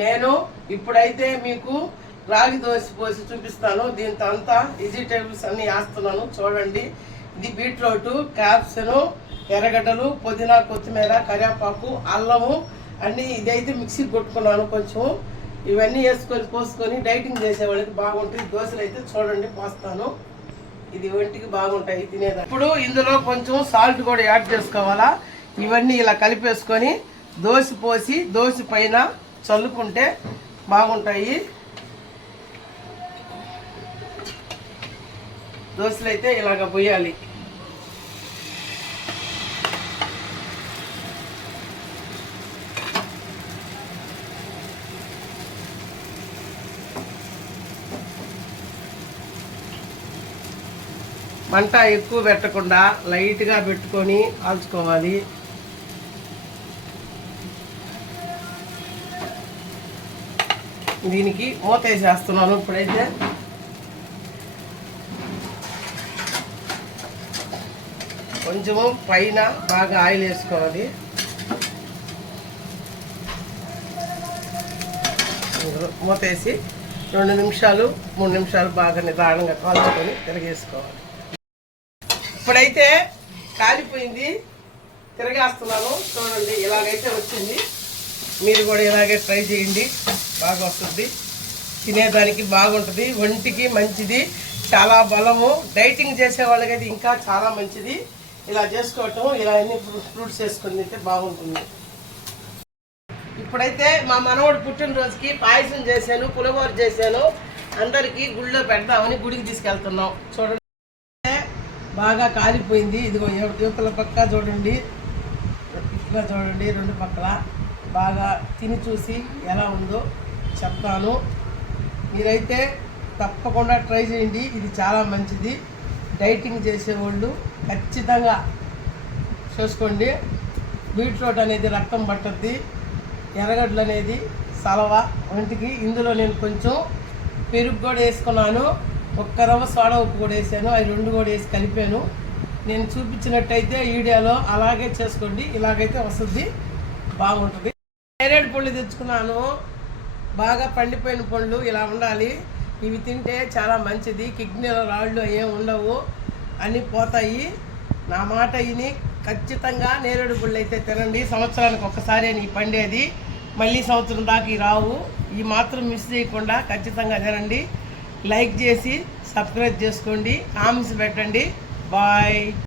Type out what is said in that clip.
నేను ఇప్పుడైతే మీకు రాగి దోశ పోసి చూపిస్తాను. దీంతో అంతా వెజిటేబుల్స్ అన్ని వేస్తున్నాను చూడండి. ఇది బీట్రూట్, క్యాప్సికం, ఎర్రగడ్డలు, పుదీనా, కొత్తిమీర, కరివేపాకు, అల్లము అన్నీ ఇదైతే మిక్సీకి కొట్టుకున్నాను. కొంచెం ఇవన్నీ వేసుకొని పోసుకొని డైటింగ్ చేసే వాళ్ళకి బాగుంటుంది. దోశలు అయితే చూడండి పోస్తాను. ఇది ఒంటికి బాగుంటాయి తినేదా. ఇప్పుడు ఇందులో కొంచెం సాల్ట్ కూడా యాడ్ చేసుకోవాలా. ఇవన్నీ ఇలా కలిపేసుకొని దోశ పోసి దోశ పైన చల్లుకుంటే బాగుంటాయి. దోశలు అయితే ఇలాగ పోయాలి. మంట ఎక్కువ పెట్టకుండా లైట్గా పెట్టుకొని కాల్చుకోవాలి. దీనికి మూత వేసేస్తున్నాను. ఇప్పుడైతే కొంచెము పైన బాగా ఆయిల్ వేసుకోవాలి. మూత వేసి 2 నిమిషాలు 3 నిమిషాలు బాగా నిదానంగా కాల్చుకొని తిరగేసుకోవాలి. ఇప్పుడైతే కాలిపోయింది, తిరగేస్తున్నాను చూడండి. ఇలాగైతే వచ్చింది. మీరు కూడా ఇలాగే ట్రై చేయండి, బాగా వస్తుంది. తినేదానికి బాగుంటుంది, ఒంటికి మంచిది, చాలా బలము. డైటింగ్ చేసే వాళ్ళకైతే ఇంకా చాలా మంచిది. ఇలా చేసుకోవటం, ఇలా అన్ని ఫ్రూట్స్ వేసుకొని తింటే బాగుంటుంది. ఇప్పుడైతే మా మనవడు పుట్టినరోజుకి పాయసం చేశాను, పులిహోర చేశాను. అందరికీ గుళ్ళో పెడదామని గుడికి తీసుకెళ్తున్నాం. చూడండి బాగా కాలిపోయింది. ఇదిగో యువతల పక్క చూడండి, ఇట్లా చూడండి, 2 పక్కల బాగా తిని చూసి ఎలా ఉందో చెప్తాను. మీరైతే తప్పకుండా ట్రై చేయండి, ఇది చాలా మంచిది. డైటింగ్ చేసేవాళ్ళు ఖచ్చితంగా చేసుకోండి. బీట్రూట్ అనేది రక్తం పట్టుద్ది, ఎర్రగడ్డలు అనేది సలవ ఒంటికి. ఇందులో నేను కొంచెం పెరుగు కూడా వేసుకున్నాను, 1 రవ్వ సోడా ఉప్పు కూడా వేసాను. అవి 2 కూడా వేసి కలిపాను. నేను చూపించినట్టయితే వీడియోలో అలాగే చేసుకోండి. ఇలాగైతే వస్తుంది, బాగుంటుంది. నేరేడు పళ్ళు తెచ్చుకున్నాను, బాగా పండిపోయిన పళ్ళు ఇలా ఉండాలి. ఇవి తింటే చాలా మంచిది. కిడ్నీలో రాళ్ళు ఏం ఉండవు, అన్నీ పోతాయి. నా మాట విని ఖచ్చితంగా నేరేడు పళ్ళు అయితే తినండి. సంవత్సరానికి ఒక్కసారి నీ పండేది, మళ్ళీ సంవత్సరం దాకా రావు. ఈ మాత్రం మిస్ చేయకుండా ఖచ్చితంగా తినండి. లైక్ చేసి సబ్స్క్రైబ్ చేసుకోండి, కామెంట్స్ పెట్టండి. బాయ్.